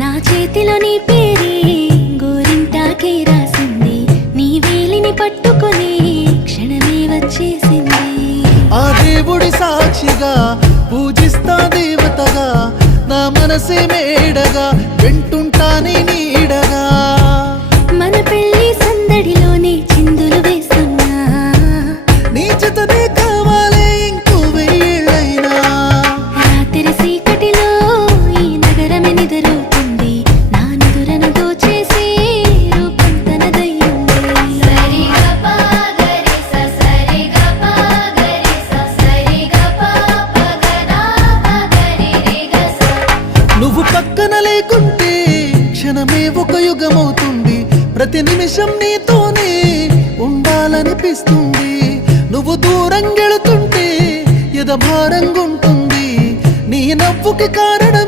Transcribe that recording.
నా చేతిలో నీ పేరే గోరింటాకే రాసింది, నీ వేలిని పట్టుకొని క్షణమే వచ్చేసింది. ఆ దేవుడి సాక్షిగా పూజిస్తా దేవతగా, నా మనసే మేడగా వింటుంటానే నీడగా. మన పెళ్లి సందడిలోనే చిందులు వేస్తున్నా, నీ జతనే కావాలే ఇంకో వెయ్యేళ్ళైనా. రాత్రి చీకటిలో ఈ నగరమే నిద్రవుతుంది, నా నిదురను దోచేసి రూపం తనదయ్యింది. నువ్వు పక్కన లేకుంటే క్షణమే ఒక యుగమవుతుంది, ప్రతి నిమిషం నీతోనే ఉండాలనిపిస్తుంది. నువ్వు దూరం గెళుతుంటే ఎద భారంగుంటుంది, నీ నవ్వుకి కారణం